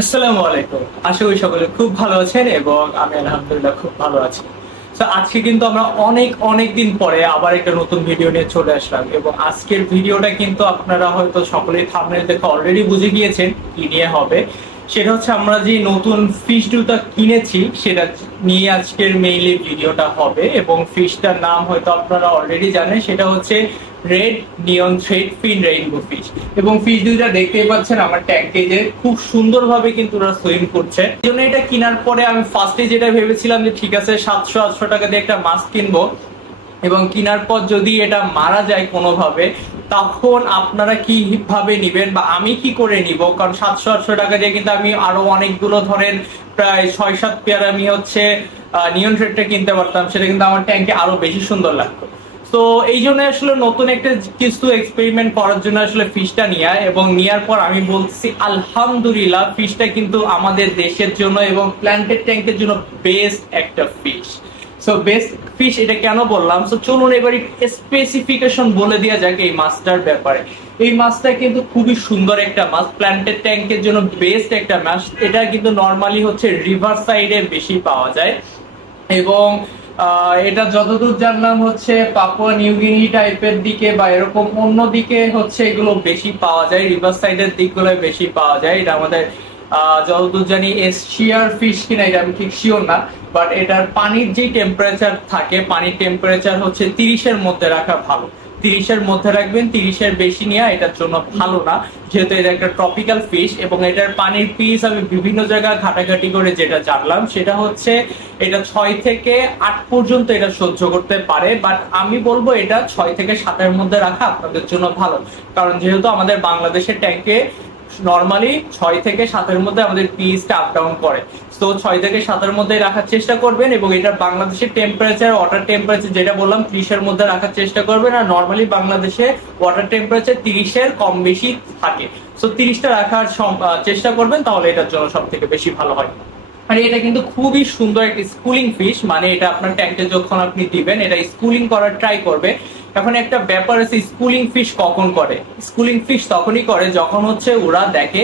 আসসালামু আলাইকুম। আশা করি সকলে খুব ভালো আছেন এবং আমি আলহামদুলিল্লাহ খুব ভালো আছি। তো আজকে কিন্তু আমরা অনেক দিন পরে আবার একটা নতুন ভিডিও নিয়ে চলে আসলাম এবং আজকের ভিডিওটা কিন্তু আপনারা হয়তো সকলেই থাম্বনেল দেখে অলরেডি বুঝে গিয়েছেন কি নিয়ে হবে। সেটা হচ্ছে আমরা যে নতুন ফিশ জুতা কিনেছি সেটা নিয়ে আজকের মেইনলি ভিডিওটা হবে এবং ফিশটার নাম হয়তো আপনারা অলরেডি জানেন, সেটা হচ্ছে রেড নিয়ন থ্রেড ফিন রেইনবো ফিশ। এবং ফিশ দুইটা দেখতেই পাচ্ছেন আমার ট্যাঙ্কে যে খুব সুন্দরভাবে কিন্তু ওরা সুইম করছে। এই জন্য এটা কেনার পরে আমি ফার্স্টে যেটা ভেবেছিলাম যে ঠিক আছে 700-800 টাকা দিয়ে একটা মাছ কিনবো এবং কেনার পর যদি এটা মারা যায় কোনোভাবে তখন আপনারা কিভাবে নিবেন বা আমি কি করে নিব, কারণ 700-800 টাকা দিয়ে কিন্তু আমি আরো অনেকগুলো ধরেন প্রায় 6-7 পেয়ার আমি হচ্ছে নিয়ন থ্রেডটা কিনতে পারতাম, সেটা কিন্তু আমার ট্যাঙ্কে আরো বেশি সুন্দর লাগতো। তো এই জন্য আসলে নতুন একটা কিছু এক্সপেরিমেন্ট করার জন্য আসলে ফিশটা নেওয়া এবং নেওয়ার পর আমি বলছি আলহামদুলিল্লাহ ফিশটা কিন্তু আমাদের দেশের জন্য এবং প্ল্যান্টেড ট্যাঙ্কের জন্য বেস্ট একটা ফিশ। সো বেস্ট ফিশ এটা কেন বললাম, সো চলুন এবার স্পেসিফিকেশন বলে দেওয়া যাক এই মাছটার ব্যাপারে। এই মাছটা কিন্তু খুবই সুন্দর একটা মাছ, প্ল্যান্টেড ট্যাঙ্কের জন্য বেস্ট একটা মাছ। এটা কিন্তু নর্মালি হচ্ছে রিভার সাইডে বেশি পাওয়া যায় এবং এটা যতদূর জানলাম হচ্ছে পাপুয়া নিউগিনি টাইপের দিকে বা এরকম অন্য দিকে হচ্ছে এগুলো বেশি পাওয়া যায়, রিভার সাইডের দিকগুলো বেশি পাওয়া যায়। এটা আমাদের যতদূর জানি এশিয়ার ফিশ কিনা এটা আমি ঠিক শিওর না, বাট এটার পানির যে টেম্পারেচার থাকে, পানির টেম্পারেচার হচ্ছে 30-এর মধ্যে রাখা ভালো। 30-এর মধ্যে রাখবেন, 30-এর বেশি নেওয়া এটার জন্য ভালো না, যেহেতু এটা একটা ট্রপিক্যাল ফিশ। এবং এটার পানির পিস আমি বিভিন্ন জায়গায় ঘাটাঘাটি করে যেটা জানলাম সেটা হচ্ছে এটা 6 থেকে 8 পর্যন্ত এটা সহ্য করতে পারে, বাট আমি বলবো এটা 6 থেকে 7-এর মধ্যে রাখা আপনাদের জন্য ভালো, কারণ যেহেতু আমাদের বাংলাদেশের ট্যাঙ্কে নরমালি 6 থেকে 7-এর মধ্যে আমাদের পিএইচটা আপ ডাউন করে। তো 6 থেকে 7-এর মধ্যে রাখার চেষ্টা করবেন এবং এটা বাংলাদেশের টেম্পারেচার ওয়াটার টেম্পারেচার যেটা বললাম 30-এর মধ্যে রাখার চেষ্টা করবেন। আর নরমালি বাংলাদেশে ওয়াটার টেম্পারেচার 30-এর কম বেশি থাকে, সো 30টা রাখার চেষ্টা করবেন, তাহলে এটার জন্য সব থেকে বেশি ভালো হয়। আর এটা কিন্তু খুবই সুন্দর একটা স্কুলিং ফিশ, মানে এটা আপনার ট্যাঙ্কে যখন আপনি দিবেন এটা স্কুলিং করার ট্রাই করবে। এখন একটা ব্যাপার আছে, স্কুলিং ফিশ কখন করে? স্কুলিং ফিশ তখনই করে যখন হচ্ছে ওরা দেখে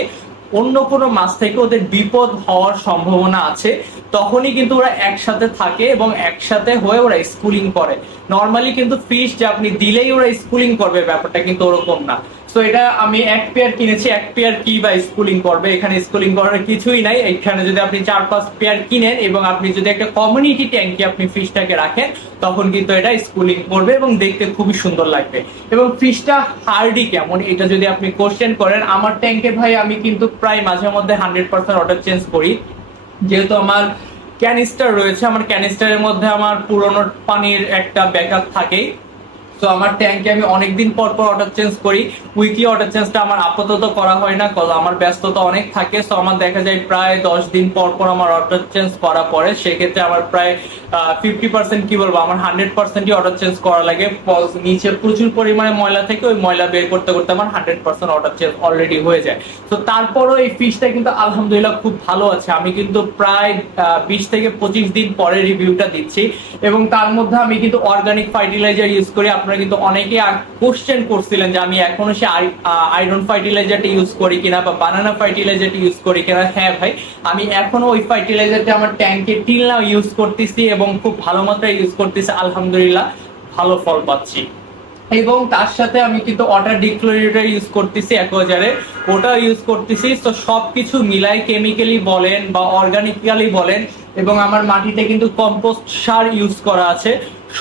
অন্য কোনো মাছ থেকে ওদের বিপদ হওয়ার সম্ভাবনা আছে, তখনই কিন্তু ওরা একসাথে থাকে এবং একসাথে হয়ে ওরা স্কুলিং করে। নর্মালি কিন্তু ফিশ যে আপনি দিলেই ওরা স্কুলিং করবে ব্যাপারটা কিন্তু ওরকম না। সো এটা আমি এক পেয়ার কিনেছি, এক পেয়ার কি বা স্কুলিং করবে, এখানে স্কুলিং করার কিছুই নাই। এখানে যদি আপনি 4-5 পেয়ার কিনেন এবং আপনি যদি একটা কমিউনিটি ট্যাঙ্কে আপনি ফিশটাকে রাখেন তখন কিন্তু এটা স্কুলিং করবে এবং দেখতে খুবই সুন্দর লাগবে। এবং ফিশটা হার্ডি কেমন এটা যদি আপনি কোশ্চেন করেন, আমার ট্যাঙ্কে ভাই আমি কিন্তু প্রায় মাঝে মধ্যে 100% ওয়াটার চেঞ্জ করি, যেহেতু আমার ক্যানিস্টার রয়েছে। আমার ক্যানিস্টারের মধ্যে আমার পুরনো পানির একটা ব্যাকআপ থাকে, তো আমার ট্যাঙ্কে আমি অনেকদিন পর পর ওয়াটার চেঞ্জ করি। উইকলি ওয়াটার চেঞ্জটা আমার আপাতত করা হয় না, কারণ আমার ব্যস্ততা অনেক থাকে। সো আমার দেখা যায় প্রায় 10 দিন পর পর আমার ওয়াটার চেঞ্জ করা পড়ে, সেক্ষেত্রে আমার প্রায় 50% কি বলবো, আমার 100%ই ওয়াটার চেঞ্জ করা লাগে। নিচে প্রচুর পরিমাণে ময়লা থেকে ওই ময়লা বের করতে করতে আমার 100% ওয়াটার চেঞ্জ অলরেডি হয়ে যায়। তো তারপরও এই ফিশটা কিন্তু আলহামদুলিল্লাহ খুব ভালো আছে। আমি কিন্তু প্রায় 20 থেকে 25 দিন পরে রিভিউটা দিচ্ছি এবং তার মধ্যে আমি কিন্তু অর্গানিক ফার্টিলাইজার ইউজ করি। আপনারা কিন্তু অনেকে কোশ্চেন করছিলেন যে আমি এখনো সে আয়রন ফার্টিলাইজারটা ইউজ করি কিনা বা বানানা ফার্টিলাইজারটা ইউজ করি কিনা। হ্যাঁ ভাই, আমি এখনো ওই ফার্টিলাইজারটা আমার ট্যাঙ্কে টিল নাও ইউজ করতেছি এবং খুব ভালো মাত্রায় ইউজ করতেছি, আলহামদুলিল্লাহ ভালো ফল পাচ্ছি। এবং তার সাথে আমি কিন্তু ওয়াটার ডিক্লোরিনেটর ইউজ করতেছি অ্যাকোয়াজারে, ওটা ইউজ করতেছি। তো সবকিছু মিলাই কেমিক্যালি বলেন বা অর্গানিক্যালি বলেন, এবং আমার মাটিতে কিন্তু কম্পোস্ট সার ইউজ করা আছে,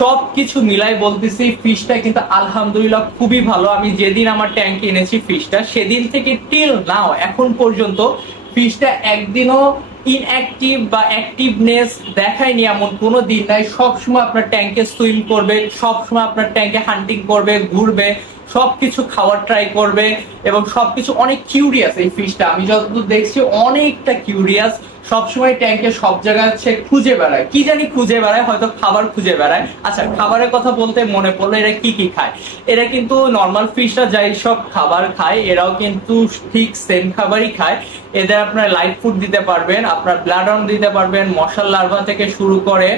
সবকিছু মিলাই বলতেছি ফিশটা কিন্তু আলহামদুলিল্লাহ খুবই ভালো। আমি যেদিন আমার ট্যাঙ্কে এনেছি ফিশটা সেদিন থেকে টিল নাও এখন পর্যন্ত ফিশটা একদিনও ইনঅ্যাক্টিভ বা অ্যাক্টিভনেস দেখায়নি এমন কোনো দিন নাই। সবসময় আপনার ট্যাঙ্কে সুইম করবে, সবসময় আপনার ট্যাঙ্কে হান্টিং করবে, ঘুরবে, সবকিছু খাওয়ার ট্রাই করবে এবং সবকিছু অনেক কিউরিয়াস। এই ফিশটা আমি যতদূর দেখছি অনেকটা কিউরিয়াস, সবসময় ট্যাঙ্কে সব জায়গায় সে খুঁজে বেড়ায়, কি জানি খুঁজে বেড়ায়, হয়তো খাবার খুঁজে বেড়ায়। আচ্ছা, খাবারের কথা বলতে মনে পড়লো, এরা কি কি খায়? এরা কিন্তু নর্মাল ফিশরা যাই সব খাবার খায় এরাও কিন্তু ঠিক সেম খাবারই খায়। এদের আপনার লাইট ফুড দিতে পারবেন, আপনার ব্লাড অন দিতে পারবেন, মশার লার্ভা থেকে শুরু করে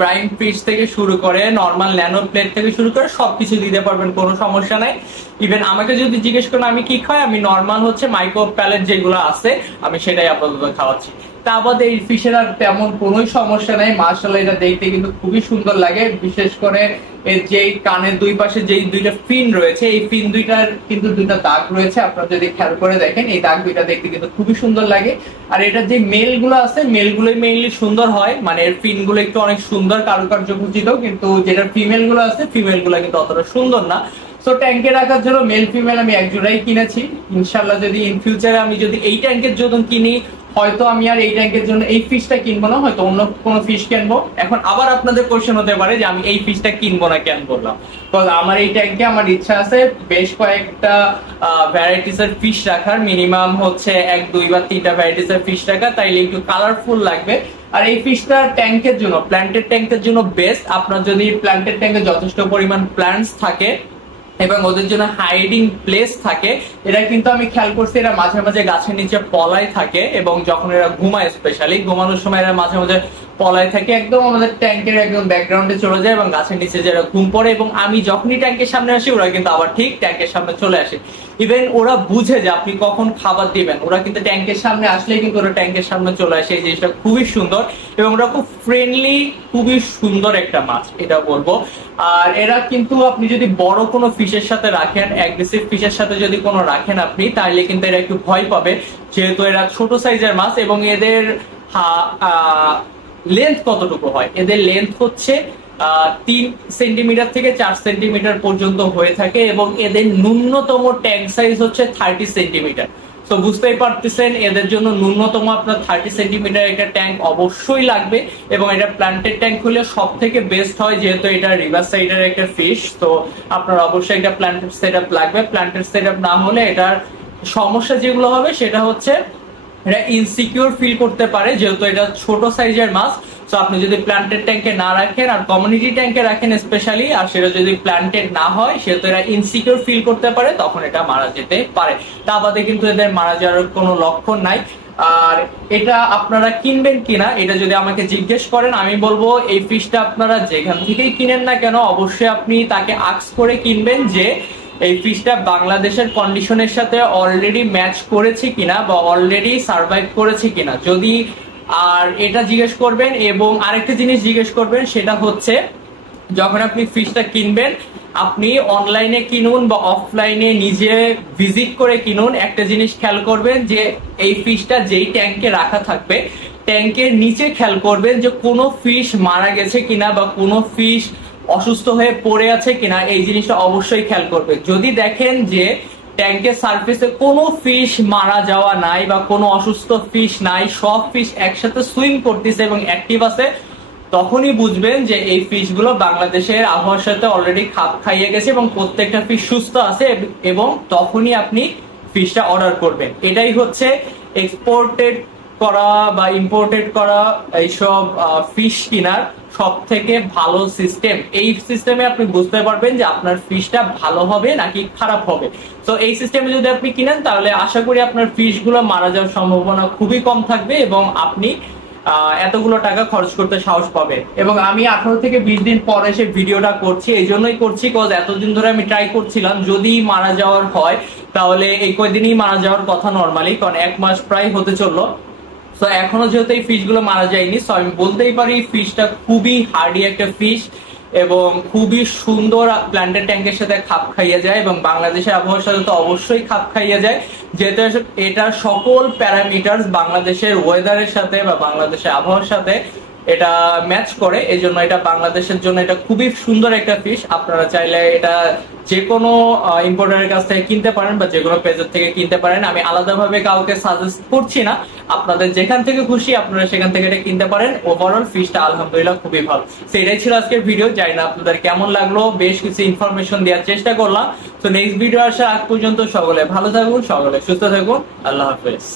প্রাইম ফিশ থেকে শুরু করে নর্মাল ন্যানো প্লেট থেকে শুরু করে সবকিছু দিতে পারবেন, কোনো সমস্যা নাই। ইভেন আমাকে যদি জিজ্ঞেস করেন আমি কি খাই, আমি নর্মাল হচ্ছে মাইক্রো প্যালেট যেগুলো আছে আমি সেটাই আপাতত খাওয়াচ্ছি। তা বাদে এই ফিশের আর তেমন কোনো সমস্যা নাই। মাশাআল্লাহ এটা দেখতে কিন্তু খুবই সুন্দর লাগে, বিশেষ করে এর যে কানের দুই পাশে যেই দুইটা ফিন রয়েছে, এই ফিন দুইটার কিন্তু দুইটা দাগ রয়েছে, আপনারা যদি খেয়াল করে দেখেন এই দাগ দুইটা দেখতে কিন্তু খুবই সুন্দর লাগে। আর এটা যে মেল গুলো আছে, মেল গুলোই মেইনলি সুন্দর হয়, মানে এর ফিন গুলো একটু অনেক সুন্দর কারুকার্য খচিত, কিন্তু যেটা ফিমেল গুলো আছে ফিমেল গুলো কিন্তু অতটা সুন্দর না। সো ট্যাঙ্কে রাখার জন্য মেল ফিমেল আমি এক জোড়াই কিনেছি। ইনশাআল্লাহ যদি ইন ফিউচারে আমি যদি এই ট্যাঙ্কের জন্য কিনি, হয়তো আমি আর এই ট্যাঙ্কের জন্য এই ফিশটা কিনবো না, হয়তো অন্য কোনো ফিশ কিনবো। এখন আবার আপনাদের কোশ্চেন হতে পারে যে আমি এই ফিশটা কিনবো না কেন বললাম, কারণ আমার এই ট্যাঙ্কে আমার ইচ্ছা আছে বেশ কয়েকটা ভ্যারাইটিস এর ফিশ রাখার, মিনিমাম হচ্ছে 1, 2 বা 3টা ভ্যারাইটিস এর ফিশ রাখা, তাইলে একটু কালারফুল লাগবে। আর এই ফিশটা ট্যাঙ্কের জন্য, প্ল্যান্টেড ট্যাঙ্কের জন্য বেস্ট। আপনার যদি প্ল্যান্টেড ট্যাঙ্কে যথেষ্ট পরিমাণ প্ল্যান্টস থাকে এবং ওদের জন্য হাইডিং প্লেস থাকে, এরা কিন্তু আমি খেয়াল করছি এরা মাঝে মাঝে গাছের নিচে পলায় থাকে, এবং যখন এরা ঘুমায় স্পেশালি ঘুমানোর সময় এরা মাঝে মাঝে পলায় থাকে, একদম আমাদের ট্যাঙ্কের একদম ব্যাকগ্রাউন্ডে চলে যায় এবং গাছের নিচে যারা ঘুম পড়ে, এবং আমি যখনই ট্যাঙ্কের সামনে আসি ওরা কিন্তু আবার ঠিক ট্যাঙ্কের সামনে চলে আসে। ইভেন ওরা বুঝে যে আপনি কখন খাবার দিবেন, ওরা কিন্তু ট্যাঙ্কের সামনে আসলেই কিন্তু ওরা ট্যাঙ্কের সামনে চলে আসে। এই জিনিসটা খুবই সুন্দর এবং ওরা খুব ফ্রেন্ডলি, খুবই সুন্দর একটা মাছ এটা বলবো। আর এরা কিন্তু আপনি যদি বড় কোনো ফিশের সাথে রাখেন, অ্যাগ্রেসিভ ফিশের সাথে যদি কোনো রাখেন আপনি, তাহলে কিন্তু এরা একটু ভয় পাবে, যেহেতু এরা ছোট সাইজের মাছ। এবং এদের লেন্থ কতটুকু হয়, এদের লেন্থ হচ্ছে 3 সেন্টিমিটার থেকে 4 সেন্টিমিটার পর্যন্ত হয়ে থাকে, এবং এদের ন্যূনতম ট্যাঙ্ক সাইজ হচ্ছে 30 সেন্টিমিটার। তো বুঝতেই পারতেছেন এদের জন্য ন্যূনতম আপনার 30 সেন্টিমিটার একটা ট্যাঙ্ক অবশ্যই লাগবে, এবং এটা প্ল্যান্টেড ট্যাঙ্ক হলে সব থেকে বেস্ট হয়, যেহেতু এটা রিভার সাইডের একটা ফিশ। তো আপনার অবশ্যই একটা প্ল্যান্টেড সেটআপ লাগবে। প্ল্যান্টেড সেটআপ না হলে এটার সমস্যা যেগুলো হবে সেটা হচ্ছে এটা ইনসিকিউর ফিল করতে পারে, যেহেতু এটা ছোট সাইজের মাছ। তো আপনি যদি প্ল্যান্টেড ট্যাঙ্কে না রাখেন আর কমিউনিটি ট্যাঙ্কে রাখেন স্পেশালি, আর সেটা যদি প্ল্যান্টেড না হয়, সেহেতু এরা ইনসিকিউর ফিল করতে পারে, তখন এটা মারা যেতে পারে। তা বাদে কিন্তু এদের মারা যাওয়ার কোনো লক্ষণ নাই। আর এটা আপনারা কিনবেন কিনা এটা যদি আমাকে জিজ্ঞেস করেন, আমি বলবো এই ফিশটা আপনারা যেখান থেকেই কিনেন না কেন, অবশ্যই আপনি তাকে আস্ক করে কিনবেন যে এই ফিশটা বাংলাদেশের কন্ডিশনের সাথে অলরেডি ম্যাচ করেছে কিনা বা অলরেডি সার্ভাইভ করেছে কিনা, যদি আর এটা জিজ্ঞেস করবেন। এবং আরেকটা জিনিস জিজ্ঞেস করবেন, সেটা হচ্ছে যখন আপনি ফিশটা কিনবেন, আপনি অনলাইনে কিনুন বা অফলাইনে নিজে ভিজিট করে কিনুন, একটা জিনিস খেয়াল করবেন যে এই ফিশটা যেই ট্যাঙ্কে রাখা থাকবে, ট্যাঙ্কের নিচে খেয়াল করবেন যে কোনো ফিশ মারা গেছে কিনা বা কোনো ফিশ অসুস্থ হয়ে পড়ে আছে কিনা, এই জিনিসটা অবশ্যই খেয়াল করবেন। যদি দেখেন যে ট্যাঙ্কের সারফেসে কোনো ফিশ মারা যাওয়া নাই বা কোনো অসুস্থ ফিশ নাই, সব ফিশ একসাথে সুইম করতেছে এবং অ্যাক্টিভ আছে, তখনই বুঝবেন যে এই ফিশগুলো বাংলাদেশের আবহাওয়ার সাথে অলরেডি খাপ খাইয়ে গেছে এবং প্রত্যেকটা ফিশ সুস্থ আছে, এবং তখনই আপনি ফিশটা অর্ডার করবেন। এটাই হচ্ছে এক্সপোর্টেড করা বা ইম্পোর্টেড করা এইসব ফিশ কেনার সব থেকে ভালো সিস্টেম। এই সিস্টেমে আপনি বুঝতে পারবেন যে আপনার ফিশটা ভালো হবে নাকি খারাপ হবে। তো এই সিস্টেমে যদি আপনি কিনেন, তাহলে আশা করি আপনার ফিশগুলো মারা যাওয়ার সম্ভাবনা খুবই কম থাকবে এবং আপনি এতগুলো টাকা খরচ করতে সাহস পাবে। এবং আমি 18 থেকে 20 দিন পরে এসে ভিডিওটা করছি, এই জন্যই করছি কজ এতদিন ধরে আমি ট্রাই করছিলাম যদি মারা যাওয়ার হয়, তাহলে এই কয়দিনই মারা যাওয়ার কথা নর্মালি, কারণ 1 মাস প্রায় হতে চললো। তো এখনো যেহেতু এই ফিশ গুলো মারা যায়নি, তো আমি বলতেই পারি ফিশটা খুবই হার্ডি একটা ফিশ এবং খুবই সুন্দর প্ল্যান্টেড ট্যাঙ্কের সাথে খাপ খাইয়ে যায়, এবং বাংলাদেশের আবহাওয়ার সাথে তো অবশ্যই খাপ খাইয়ে যায়, যেহেতু এটার সকল প্যারামিটার বাংলাদেশের ওয়েদারের সাথে বা বাংলাদেশের আবহাওয়ার সাথে এটা ম্যাচ করে। এই জন্য এটা বাংলাদেশের জন্য এটা খুবই সুন্দর একটা ফিশ। আপনারা চাইলে এটা যে কোনো ইম্পোর্টারের কাছ থেকে কিনতে পারেন বা যে কোনো পেজের থেকে কিনতে পারেন। আমি আলাদাভাবে কাউকে সাজেস্ট করছি না, আপনাদের যেখান থেকে খুশি আপনারা সেখান থেকে এটা কিনতে পারেন। ওভারঅল ফিশটা আলহামদুলিল্লাহ খুবই ভালো। সেটাই ছিল আজকের ভিডিও, জানি না আপনাদের কেমন লাগলো, বেশ কিছু ইনফরমেশন দেওয়ার চেষ্টা করলাম। তো নেক্সট ভিডিও আসার আগ পর্যন্ত সকলে ভালো থাকুন, সকলে সুস্থ থাকুন, আল্লাহ হাফেজ।